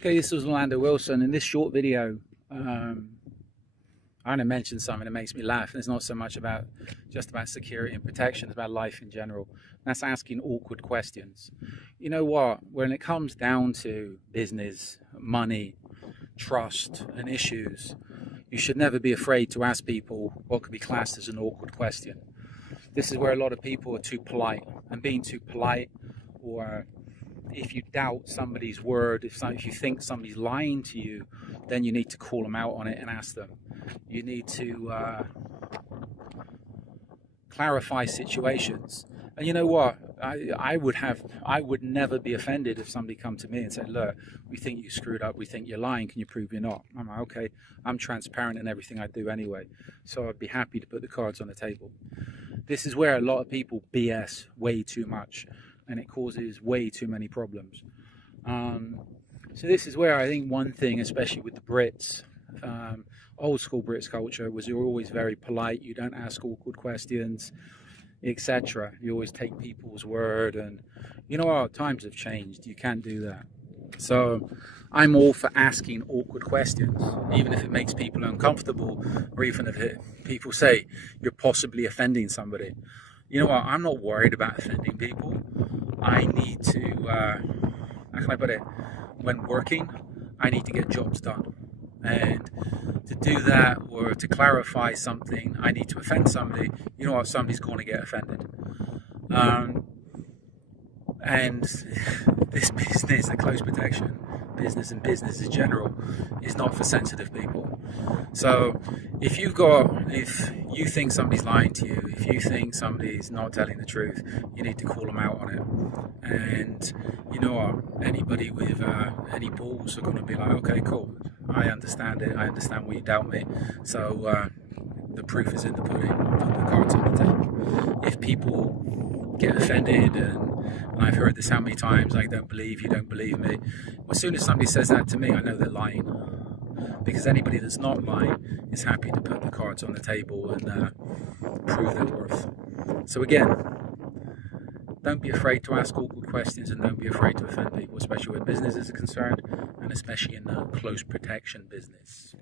Okay, this is Orlando Wilson. In this short video, I'm going to mention something that makes me laugh. And it's not so much about just about security and protection, it's about life in general. That's asking awkward questions. You know what? When it comes down to business, money, trust, and issues, you should never be afraid to ask people what could be classed as an awkward question. This is where a lot of people are too polite, and being too polite, or if you doubt somebody's word, if you think somebody's lying to you, then you need to call them out on it and ask them. You need to clarify situations. And you know what? I would never be offended if somebody come to me and said, look, we think you screwed up, we think you're lying, can you prove you're not? I'm like, okay, I'm transparent in everything I do anyway, so I'd be happy to put the cards on the table. This is where a lot of people BS way too much, and it causes way too many problems. So this is where I think one thing, especially with the Brits, old school Brits culture, was you're always very polite, you don't ask awkward questions, etc. You always take people's word, and you know what, times have changed, you can't do that. So I'm all for asking awkward questions, even if it makes people uncomfortable, or even if people say you're possibly offending somebody. You know what, I'm not worried about offending people. I need to, how can I put it, when working, I need to get jobs done. And to do that, or to clarify something, I need to offend somebody. You know what, somebody's going to get offended. And this business, the close protection business and business in general, is not for sensitive people. So if you think somebody's lying to you, if you think somebody's not telling the truth, you need to call them out on it. And you know what, anybody with any balls are going to be like, okay, cool, I understand it, I understand why you doubt me, so the proof is in the pudding, I'll put the cards on the table. If people get offended, and I've heard this how many times, I don't believe you, don't believe me, as soon as somebody says that to me, I know they're lying, because anybody that's not lying is happy to put the cards on the table and prove their worth. So again, don't be afraid to ask awkward questions, and don't be afraid to offend people, especially when business is concerned, and especially in the close protection business.